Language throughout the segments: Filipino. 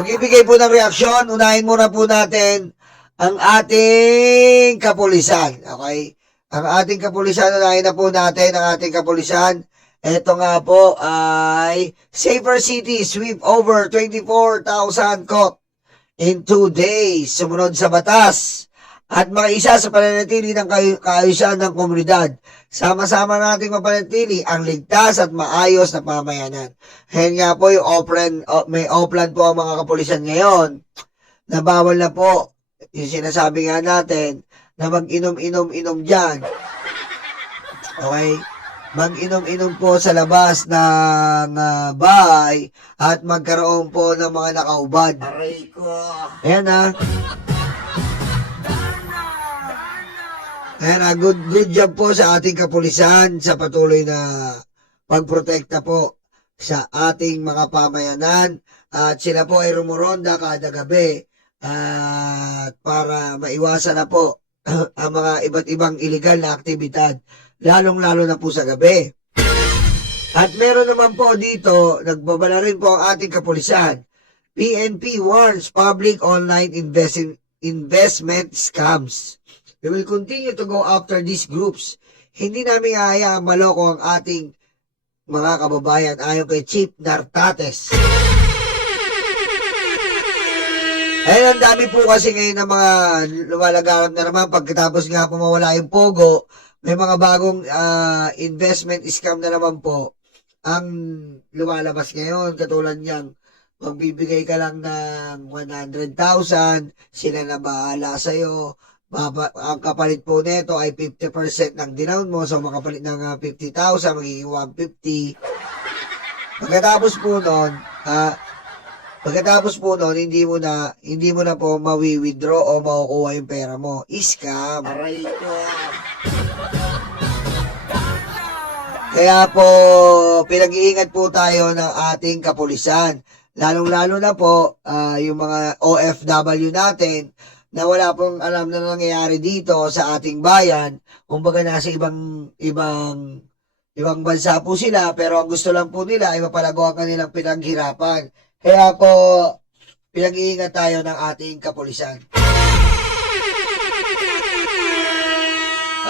Magbibigay po ng reaksyon, unahin muna po natin ang ating kapulisan. Okay? Ang ating kapulisan, unahin na po natin ang ating kapulisan. Ito nga po ay Safer City sweep over 24,000 caught in 2 days. Sumunod sa batas at makiisa sa pananatili ng kaayusan ng komunidad. Sama-sama nating mapanatili ang ligtas at maayos na pamayanan. Ngayon nga po yung may offline po ang mga kapulisan ngayon na bawal na po yung sinasabi nga natin na mag-inom-inom-inom dyan. Okay? Mag-inom-inom po sa labas ng bahay at magkaroon po ng mga nakaubad. Aray ko. Ayan ha. Ayan, good job po sa ating kapulisan sa patuloy na pagprotekta po sa ating mga pamayanan at sila po ay rumuronda kada gabi at para maiwasan na po ang mga iba't ibang illegal na aktibidad, lalong-lalo na po sa gabi. At meron naman po dito, nagbabala rin po ang ating kapulisan. PNP warns public online investment scams. We will continue to go after these groups. Hindi namin hahayaang maloko ang ating mga kababayan ayon kay Chief Nartates. Ayun, ang dami po kasi ngayon ng mga lumalaganap na naman pagkatapos nga po mawala yung Pogo, may mga bagong investment scam na naman po ang lumalabas ngayon. Katulad niyang magbibigay ka lang ng 100,000, sila na bahala sa'yo. Ang kapalit po nito ay 50% ng dinown mo. So, makapalit ng 50,000, magiging 150. Pagkatapos po nun, hindi mo na po mawi-withdraw o makukuha yung pera mo. Scam. Aray ko. Kaya po, pinag-iingat po tayo ng ating kapulisan. Lalong-lalo na po, yung mga OFW natin, na wala pong alam na nangyayari dito sa ating bayan. Kumbaga nasa ibang bansa po sila, pero ang gusto lang po nila ay mapalago ang kanilang pinaghirapan. Kaya po, pinag-iingat tayo ng ating kapulisan.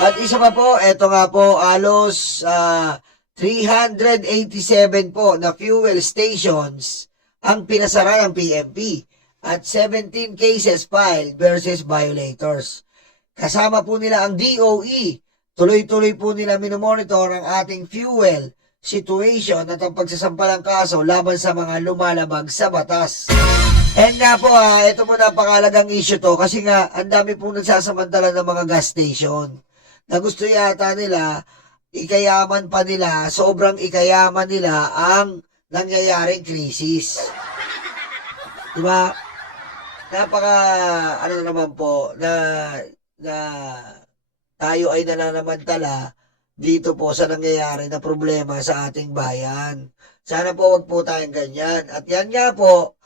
At isa pa po, eto nga po, alos 387 po na fuel stations ang pinasara ng PNP. At 17 cases filed versus violators. Kasama po nila ang DOE. Tuloy-tuloy po nila minomonitor ang ating fuel situation at ang pagsasampalang kaso laban sa mga lumalabag sa batas. And nga po ito po napakalagang issue to kasi nga ang dami po nagsasamantala ng mga gas station na gusto yata nila, ikayaman pa nila, sobrang ikayaman nila ang nangyayaring krisis. Diba? Naman po, na tayo ay nananamantala dito po sa nangyayari na problema sa ating bayan. Sana po wag po tayong ganyan. At yan nga po,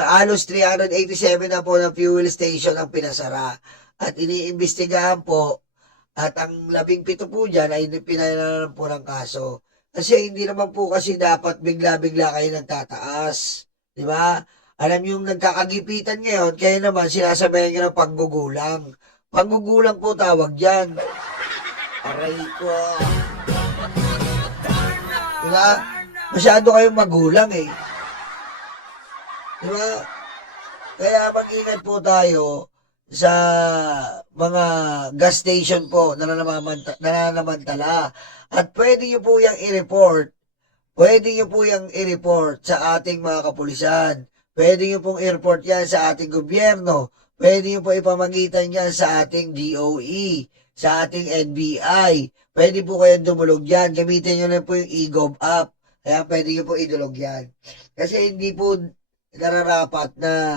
alos 387 na po ng fuel station ang pinasara. At iniimbestigahan po, at ang 17 po dyan ay pinalanan po ng kaso. Kasi hindi naman po kasi dapat bigla-bigla kayo nagtataas. Di ba? Alam yung nagkakagipitan ngayon, kaya naman sinasabayan nyo ng panggugulang. Panggugulang po tawag dyan. Aray ko. Diba? Masyado kayong magulang eh. Diba? Kaya mag-ingat po tayo sa mga gas station po na nananamantala. At pwede nyo po yung i-report sa ating mga kapulisan. Pwede nyo pong i-report yan sa ating gobyerno. Pwede nyo po ipamagitan yan sa ating DOE, sa ating NBI. Pwede po kayong dumulog yan. Gamitin nyo lang po yung e-gov app. Kaya pwede nyo po idulog yan. Kasi hindi po nararapat na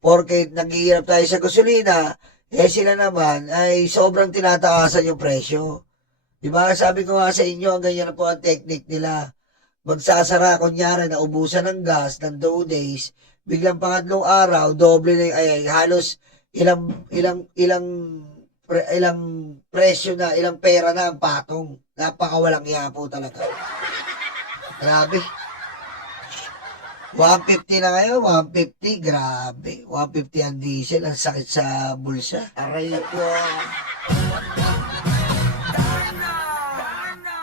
porke naghihirap tayo sa gasolina, sila naman ay sobrang tinataasan yung presyo. Diba? Sabi ko nga sa inyo, ang ganyan na po ang technique nila. Magsasara, kunyari, na ubusan ng gas ng 2 days, biglang pangatlong araw, doble na yung, halos ilang presyo na, ilang pera na ang patong. Napakawalang iya po talaga. Grabe. 150 na ngayon, 150, grabe. 150 ang diesel, ang sakit sa bulsa. Aray ko.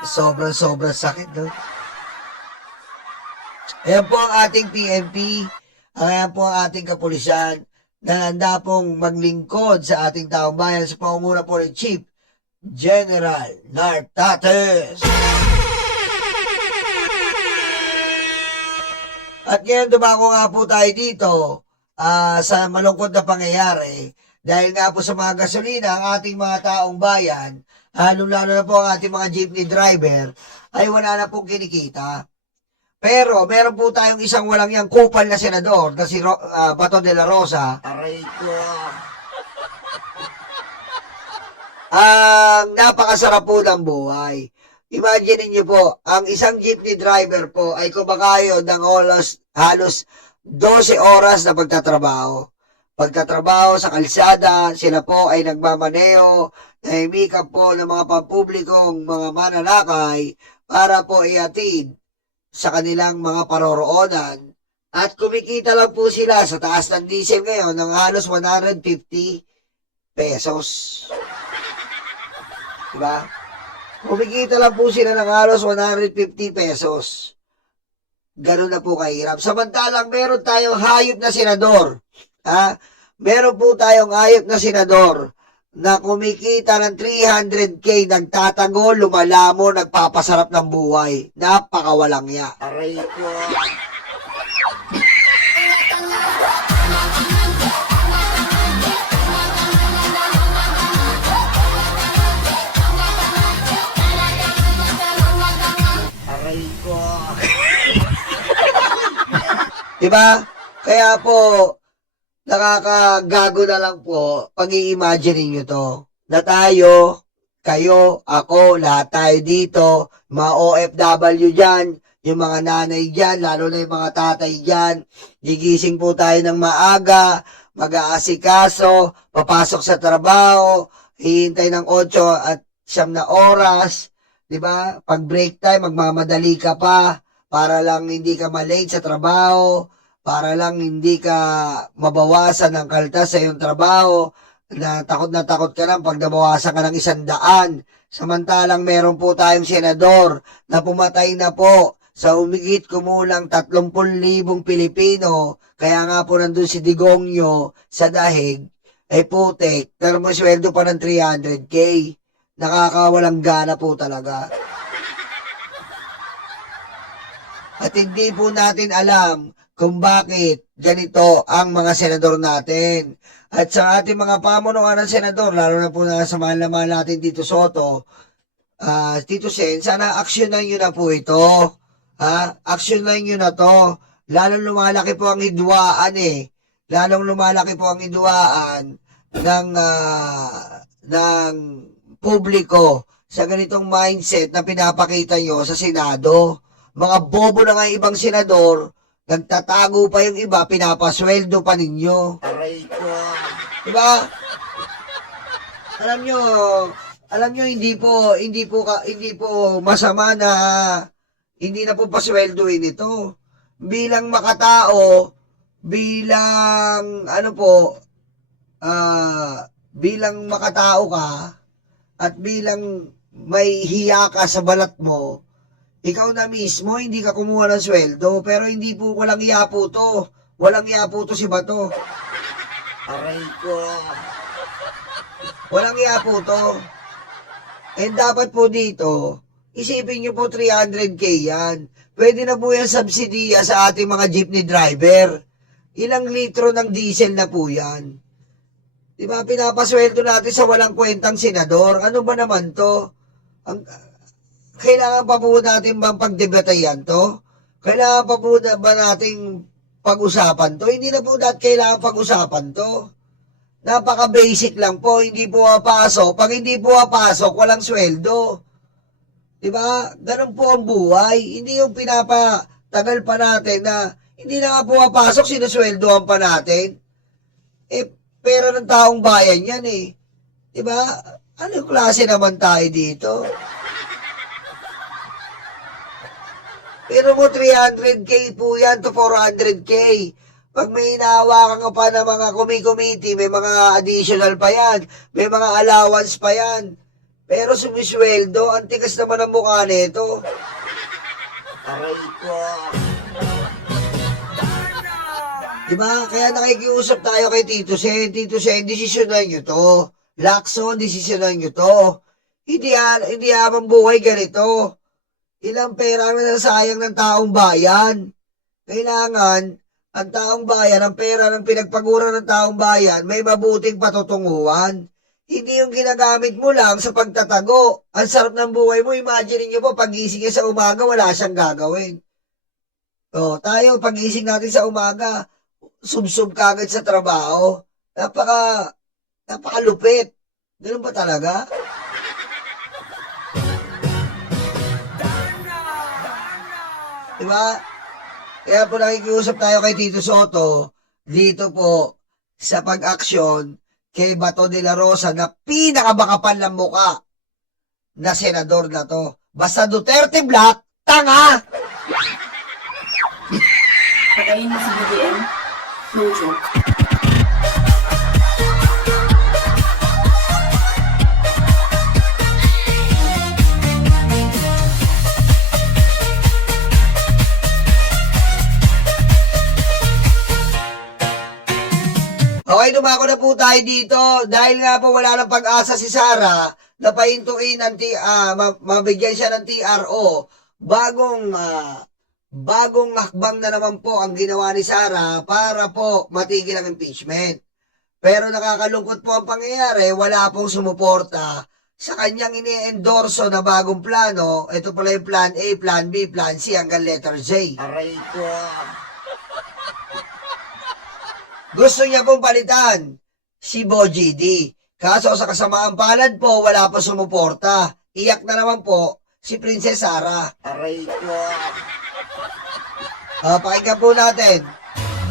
Sobrang sakit, no? Ayan po ang ating PNP, ayan po ang ating kapulisan, na handa pong maglingkod sa ating taong bayan sa pangunguna po ni Chief General Nartates. At ngayon dumako nga po tayo dito sa malungkot na pangyayari dahil nga po sa mga gasolina ang ating mga taong bayan, lalo na po ang ating mga jeepney driver ay wala na pong kinikita. Pero meron po tayong isang walang yang kupal na senador na si Bato de la Rosa. Aray ko. Ang napakasarap po ng buhay. Imagine niyo po, ang isang jeepney driver po ay kumakayo ng halos 12 oras na pagtatrabaho. Pagtatrabaho sa kalsada, sila po ay nagmamaneo, nahimikap po ng mga pampublikong mga mananakay para po ihatid sa kanilang mga paroroonan. At kumikita lang po sila sa taas ng diesel ngayon ng halos 150 pesos. Diba? Kumikita lang po sila ng halos 150 pesos. Ganun na po kahirap. Samantalang meron tayong hayop na senador. Meron po tayong hayop na senador na kumikita ng 300K, nagtatago, lumalamo, nagpapasarap ng buhay. Napakawalang ya. Aray ko. Aray ko. Diba? Kaya po, nakakagago na lang po pag i-imagine nyo to. Na tayo, kayo, ako, lahat tayo dito, mga OFW dyan, yung mga nanay dyan, lalo na yung mga tatay dyan, gigising po tayo ng maaga, mag-aasikaso, papasok sa trabaho, hihintay ng 8 at 9 na oras, di ba? Pag break time, magmamadali ka pa, para lang hindi ka malate sa trabaho, para lang hindi ka mabawasan ng kaltas sa iyong trabaho, na takot ka lang pag nabawasan ka ng 100. Samantalang meron po tayong senador na pumatay na po sa umigit kumulang 30,000 Pilipino. Kaya nga po nandun si Digongyo sa dahig, ay putek, pero may sweldo pa ng 300K. Nakakawalang gana po talaga. At hindi po natin alam kung bakit ganito ang mga senador natin. At sa ating mga pamunuan ng senador, lalo na po na sa mahal na mahal natin Tito Soto, Tito Sen, sana aksyonan nyo na po ito. Aksyonan nyo na to. Lalong lumalaki po ang hidwaan Lalong lumalaki po ang hidwaan ng publiko sa ganitong mindset na pinapakita nyo sa Senado. Mga bobo na nga ibang senador, nagtatago pa yung iba, pinapasweldo pa ninyo. Aray ko. Diba? Alam nyo hindi po masama na hindi na po pasweldoin ito. Bilang makatao, bilang bilang makatao ka at bilang may hiya ka sa balat mo, ikaw na mismo, hindi ka kumuha ng sweldo, pero hindi po, walang iya po to. Walang iya po to si Bato. Aray ko. Walang iya po to. And dapat po dito, isipin nyo po 300K yan. Pwede na po yan subsidiya sa ating mga jeepney driver. Ilang litro ng diesel na po yan. Diba, pinapasweldo natin sa walang kwentang senador. Ano ba naman to? Kailangan pa po natin bang pagdebatayan to? Kailangan pa po ba nating pag-usapan to? Hindi na po kailangan pag-usapan to. Napaka-basic lang po, hindi po mapasok. Pag hindi po mapasok, walang sweldo. Diba? Ganun po ang buhay. Hindi yung pinapatagal pa natin na hindi na nga po mapasok, sinusweldohan pa natin. Pera ng taong bayan yan Diba? Anong klase naman tayo dito? Pero mo 300k po yan to 400k. Pag may hinahawakan ka pa ng mga committee, may mga additional pa yan. May mga allowance pa yan. Pero sumisweldo, ang tigas naman ang mukha nito. Aray ko. Diba? Kaya nakikiusap tayo kay Tito Sen. Tito Sen, desisyonan nyo to. Lacson, desisyonan nyo to. Hindi habang buhay ganito. Ilang pera ang nasasayang ng taong bayan. Kailangan, ang taong bayan, ang pera ng pinagpagura ng taong bayan, may mabuting patutunguhan. Hindi yung ginagamit mo lang sa pagtatago. Ang sarap ng buhay mo, imagine niyo po, pagising niya sa umaga, wala siyang gagawin. O, tayo, pagising natin sa umaga, sub-sub kagad sa trabaho. Napakalupit. Ganun ba talaga? Diba? Kaya po nakikiusap tayo kay Tito Soto, dito po, sa pag-aksyon, kay Bato de la Rosa na pinakamakapal ng muka na senador na to. Basta Duterte Black, tanga! Patayin mo si BBM? No joke. Okay, dumako na po tayo dito. Dahil nga po wala ng pag-asa si Sara na pahintuin ng mabigyan siya ng TRO. Bagong hakbang na naman po ang ginawa ni Sara para po matigil ang impeachment. Pero nakakalungkot po ang pangyayari, wala pong sumuporta sa kanyang ini-endorso na bagong plano. Ito pala yung plan A, plan B, plan C hanggang letter J. Aray ko. Gusto niya pong palitan si Boji D. Kaso sa kasamaang palad po, wala pa sumuporta. Iyak na naman po si Princess Sara. Aray ko. Pakinggan po natin.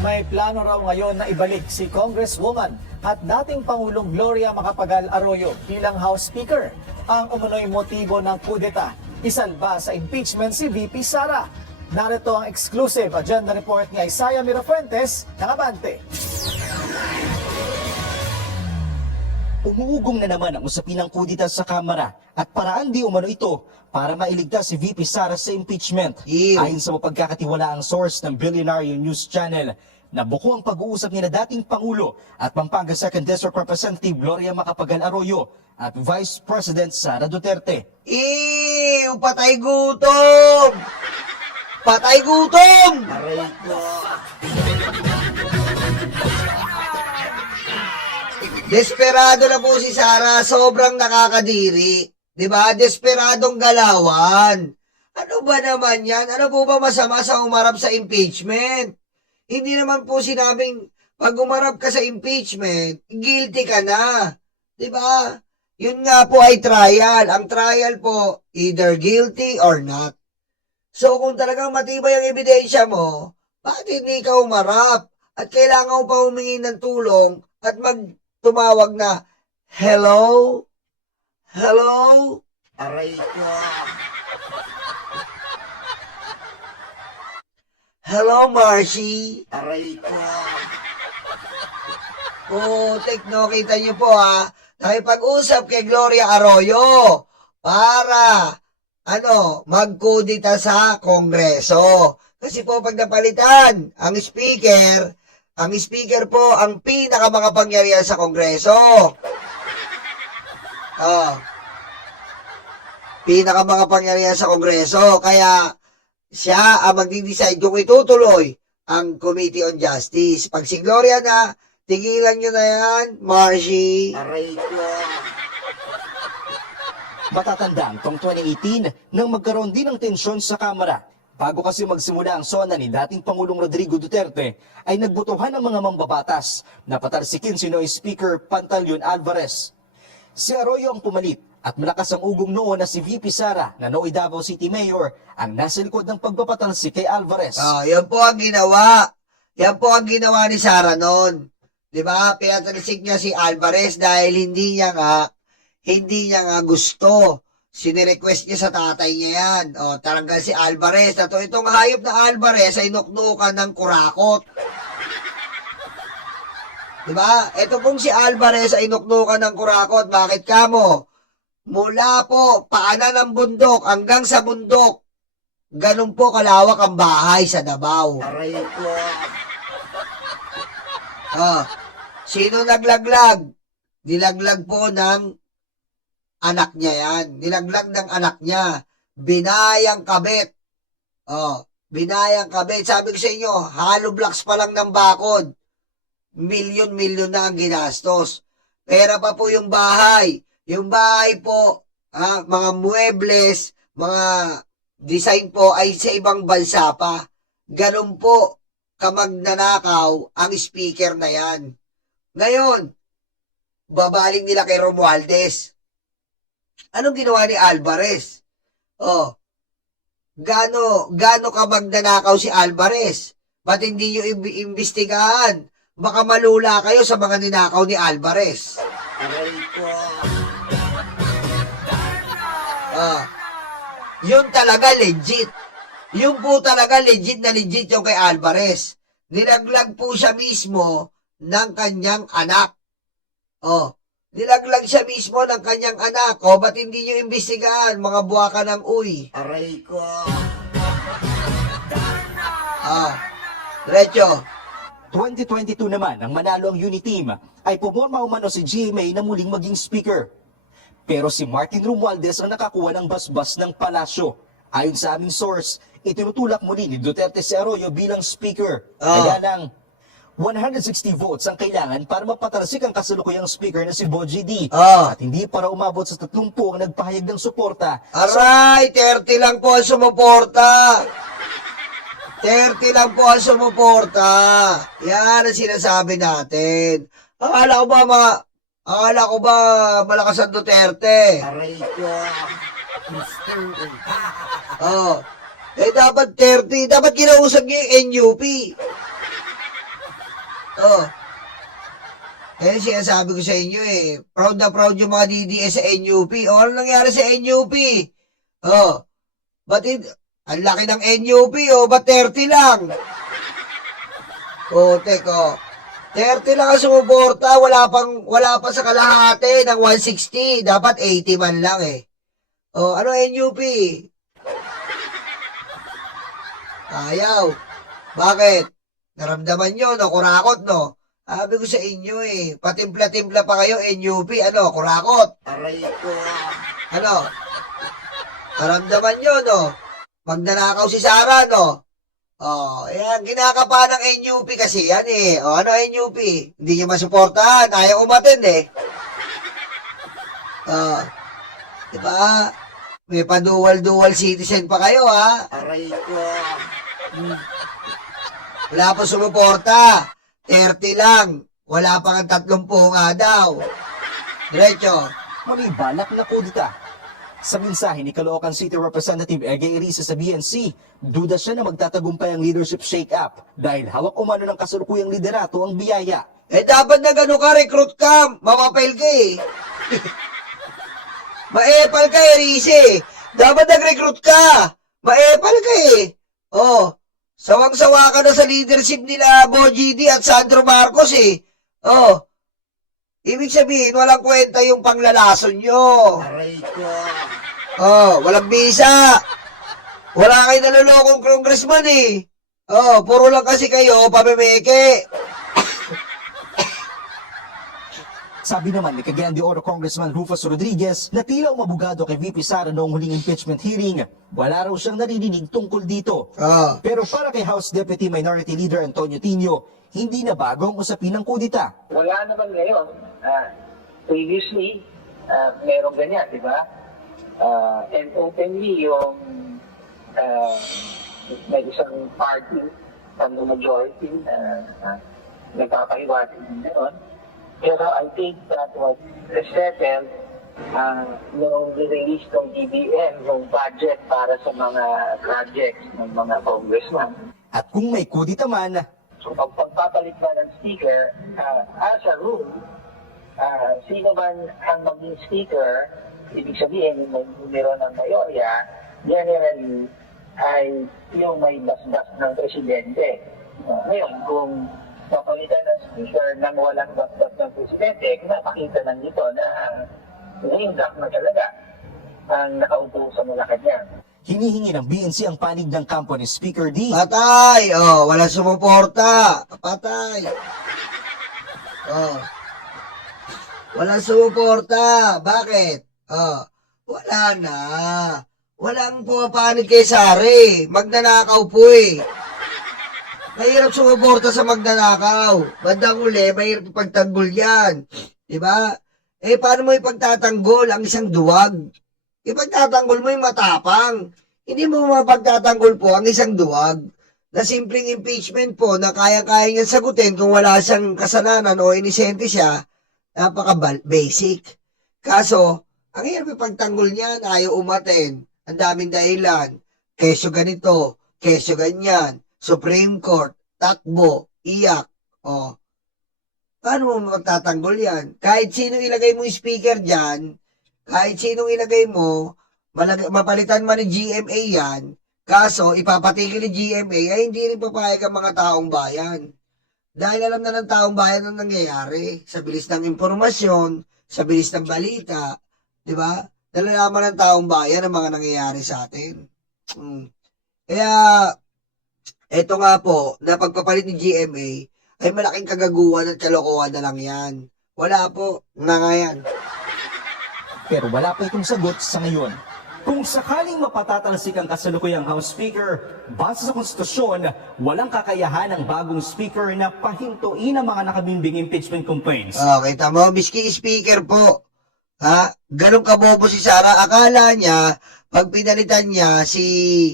May plano raw ngayon na ibalik si Congresswoman at dating Pangulong Gloria Macapagal Arroyo bilang House Speaker. Ang umunoy motibo ng kudeta, isalba sa impeachment si VP Sara. Narito ang exclusive agenda report ni Isaiah Mirafuentes ng Abante. Umuugong na naman ang usapin ng kudita sa Kamara at paraan di umano ito para mailigtas si VP Sara sa impeachment. Ew. Ayon sa mapagkakatiwalaang source ng Billionaire News Channel, nabuko ang pag-uusap ni na dating Pangulo at Pampanga 2nd District Representative Gloria Macapagal Arroyo at Vice President Sara Duterte. Ew! Patay gutom! Patay gutom! Aray ko. Desperado na po si Sara, sobrang nakakadiri. 'Di ba? Desperadong galawan. Ano ba naman 'yan? Ano po ba masama sa umarap sa impeachment? Hindi naman po sinabing pag umarap ka sa impeachment, guilty ka na. 'Di ba? Yun nga po ay trial. Ang trial po, either guilty or not. So kung talagang matibay ang ebidensya mo, bakit hindi ka umarap? At kailangan mo pa humingi ng tulong at tumawag na, hello? Hello? Aray ko. Hello, Marcy? Aray ko. No, kita niyo po ha, nakipag-usap kay Gloria Arroyo para, magkudita sa Kongreso. Kasi po pag napalitan ang speaker po ang pinakamakapangyarihan sa Kongreso. Pinakamakapangyarihan sa Kongreso. Kaya siya ang magdi-decide kung itutuloy ang Committee on Justice. Pag si Gloria na, tigilan nyo na yan, Marcy. Aray ko. Matatandaan tong 2018 nang magkaroon din ng tensyon sa Kamara. Bago kasi magsimula ang sona ni dating Pangulong Rodrigo Duterte, ay nagbotohan ng mga mambabatas na patalsikin si Noy Speaker Pantaleon Alvarez. Si Arroyo ang pumalit at malakas ang ugong noon na si VP Sara na Noy Davao City Mayor ang nasa likod ng pagpapatalsik kay Alvarez. Yan po ang ginawa. Yan po ang ginawa ni Sara noon. 'Di ba? Pinatalisik niya si Alvarez dahil hindi niya nga gusto Sinirequest niya sa tatay niya yan. O, taranggal si Alvarez. Itong hayop na Alvarez ay nuknukan ng kurakot. Diba? Ito pong si Alvarez ay nuknukan ng kurakot. Bakit kamo? Mula po, paanan ng bundok hanggang sa bundok. Ganun po kalawak ang bahay sa Davao. Aray ko. Sino naglaglag? Nilaglag po ng anak niya yan. Nilaglag ng anak niya. Binayang kabit. Binayang kabit. Sabi ko sa inyo, hollow blocks pa lang ng bakod. Milyon-milyon na ang ginastos. Pera pa po yung bahay. Yung bahay po, mga muebles, mga design po ay sa ibang bansa pa. Ganun po kamagnanakaw ang speaker na yan. Ngayon, babaling nila kay Romualdez. Anong ginawa ni Alvarez? Gaano kamagnanakaw si Alvarez? Ba't hindi nyo imbestigahan? Baka malula kayo sa mga ninakaw ni Alvarez. Aray ko. Yun talaga legit. Yun po talaga legit yung kay Alvarez. Nilaglag po siya mismo ng kanyang anak. Nilaglag siya mismo ng kanyang anak. Ba't hindi nyo imbestigahan, mga buwaka ng uy? Aray ko. Diretso. 2022 naman, ang manalo ang Uniteam ay pumorma umano si GMA na muling maging speaker. Pero si Martin Romualdez ang nakakuha ng basbas ng palasyo. Ayon sa aming source, itinutulak muli ni Duterte si Arroyo bilang speaker. Kaya lang, 160 votes ang kailangan para mapatalsik ang kasalukuyang speaker na si Bogie D. At hindi para umabot sa 30 ang nagpahayag ng suporta. Aray, 30 lang po ang sumuporta. 30 lang po ang sumuporta. Yan ang sinasabi natin. Akala ko ba malakas ang Duterte? Aray ko. Dapat 30. Dapat kinausap niyo yung NUP. Sinasabi ko sa inyo proud na proud yung mga DDS sa NUP. Ano nangyari sa NUP? Ba't ang laki ng NUP, ba't 30 lang? Teko. 30 lang ang sumuporta, wala pa sa kalahati ng 160. Dapat 80 man lang ano NUP? Ayaw. Bakit? Naramdaman nyo, kurakot, no? Sabi ko sa inyo patimpla-timpla pa kayo, NUP, kurakot. Aray ko. Naramdaman nyo, no? Magnanakaw si Sara, no? Ayan, kinakapa ng NUP kasi yan ano NUP? Hindi nyo masuportahan, ayaw umattend diba? May pa-dual citizen pa kayo, Aray ko. Wala pa sumuporta. 30 lang. Wala pa nga 30 nga daw. Diretso. May balak na kudita. Sa mensahe ni Caloocan City Representative Egay Irisa sa BNC, duda siya na magtatagumpay ang leadership shake-up dahil hawak umano ng kasalukuyang liderato ang biyaya. Dapat na gano'n ka, recruit ka. Mamapail ka Maepal ka Rize. Dapat nag-recruit ka. Maepal ka sawang-sawa ka na sa leadership nila Bogie D at Sandro Marcos Ibig sabihin, walang kwenta yung panglalason nyo. Aray ko. Walang bisa. Wala kayo nalulokong congressman puro lang kasi kayo, pamimeke. Sabi naman ni Cagayan de Oro Congressman Rufus Rodriguez na tila umabogado kay VP Sara noong huling impeachment hearing, wala raw siyang naririnig tungkol dito. Pero para kay House Deputy Minority Leader Antonio Tino, hindi na bago ang usapin ng kudita. Wala naman ngayon. Previously, merong ganyan, di ba? And openly yung may isang party from the majority nagpapahiwatig ngayon. Pero I think that was settled nung release ng DBM, yung budget para sa mga projects ng mga congressman. At kung may kudita man, So pagpapalit ba ng speaker, as a rule, sino man ang maging speaker Ibig sabihin, yung may numero ng mayorya, generally, ay yung may basbas ng presidente. Ngayon, kung papalitan ng speaker nang walang basbas ng presidente, pinapakita lang dito na name-drop na talaga ang nakaupo sa Malacanang. Hinihingi ng BNC ang panig ng kampo ni Speaker D. Patay! Oh, walang sumuporta. Patay. Oh. Walang sumuporta. Bakit? Oh, wala na. Walang pumapanig kay Sari. Magnanakaw po eh. Mahirap sumuporta sa magnanakaw. Bandang uli, mahirap ipagtanggol yan. Diba? Eh, paano mo ipagtatanggol ang isang duwag? Ipagtatanggol mo yung matapang. Hindi mo mapagtatanggol po ang isang duwag na simpleng impeachment po na kaya-kaya niya sagutin kung wala siyang kasalanan o inisente siya. Napaka-basic. Kaso, ang hirap ipagtanggol niyan, ayaw umaten. Ang daming dahilan. Kesyo ganito, kesyo ganyan, Supreme Court, takbo, iyak. O, paano mo magtatanggol yan? Kahit sino ilagay mo yung speaker dyan, kahit sinong ilagay mo, mapalitan man ni GMA yan, kaso ipapatigil ni GMA ay hindi rin papayag ang mga taong bayan. Dahil alam na ng taong bayan ang nangyayari sa bilis ng impormasyon, sa bilis ng balita, di ba? Nalalaman ng taong bayan ang mga nangyayari sa atin. Kaya, eto nga po, na pagpapalit ni GMA ay malaking kagaguhan at kalokohan na lang yan. Wala po, na nga yan. Pero wala pa itong sagot sa ngayon. Kung sakaling mapatatalsik ang kasalukuyang House Speaker, base sa konstitusyon, walang kakayahan ng bagong Speaker na pahintuin ang mga nakabimbing impeachment complaints. Kita mo, miski speaker po. Ha? Ganun kabobo si Sara. Akala niya, pag pinalitan niya si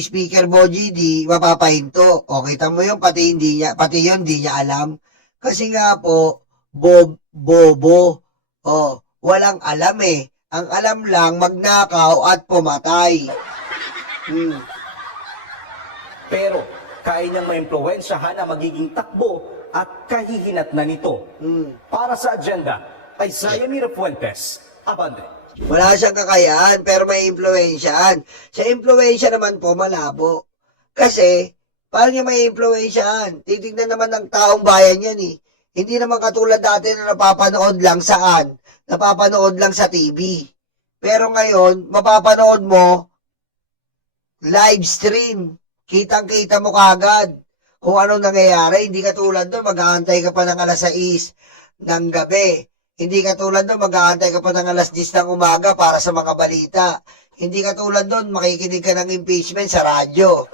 Speaker Boji, di mapapahinto. O, kita mo yun, pati yun, di niya alam. Kasi nga po, bobo. O, walang alam eh. Ang alam lang, magnakaw at pumatay. Pero kaya niyang maimpluwensyahan ang magiging takbo at kahihinatnan nito. Para sa agenda, Isaiah Mira Fuentes, Abante. Wala siyang kakayahan, pero may impluwensyahan. Sa impluwensya naman po, malabo. Kasi, paano niya may impluwensyahan? Titignan naman ng taong bayan yan eh. Hindi naman katulad dati na napapanood lang saan? Napapanood lang sa TV. Pero ngayon, mapapanood mo, live stream. Kitang-kita mo kagad kung anong nangyayari. Hindi katulad doon, mag-aantay ka pa ng alas 6 ng gabi. Hindi katulad doon, mag-aantay ka pa ng alas 10 ng umaga para sa mga balita. Hindi katulad doon, makikinig ka ng impeachment sa radyo.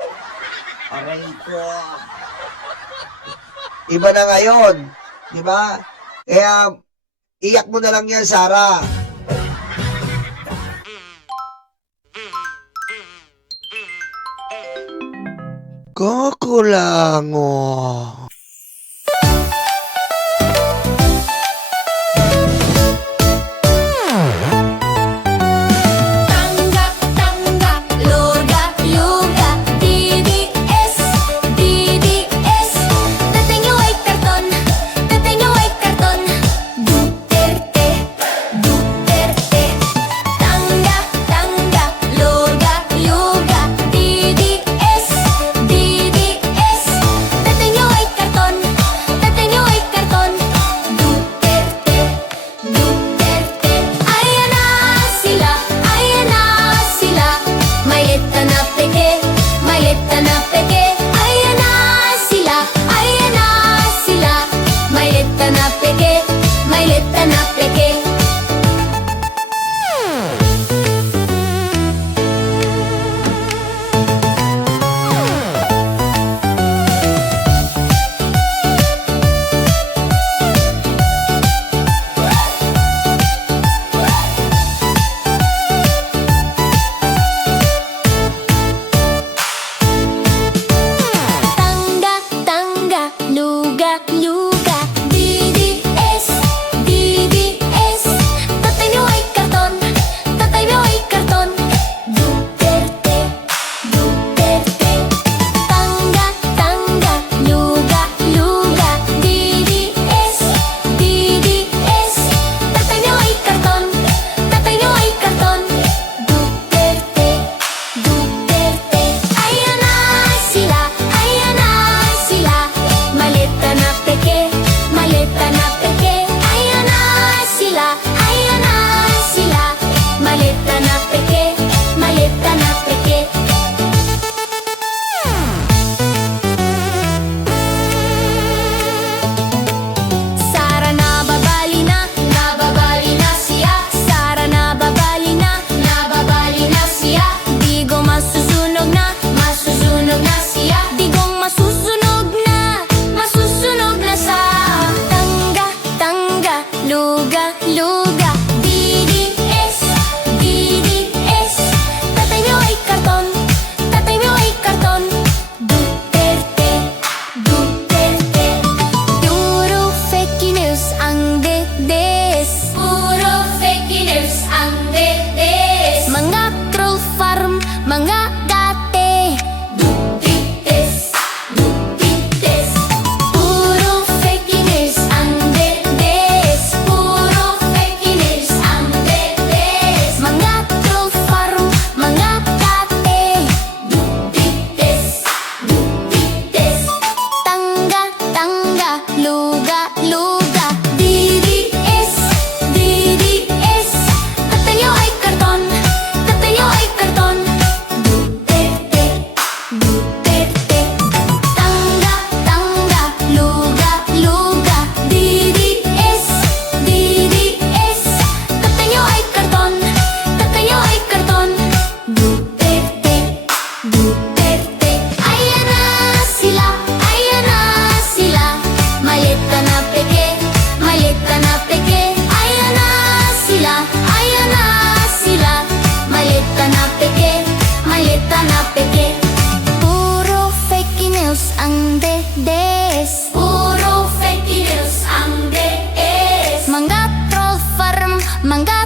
Aray ko. Iba na ngayon. Di ba? Kaya, iyak mo na lang yan, Sara. Kakulango. Tanggap, tanggap, loga, yoga, DDS, DDS. Dating yung white karton, dating yung white karton. Duterte, Duterte. Tanggap, tanggap, loga, yoga, DDS, DDS. Dating yung white Mangga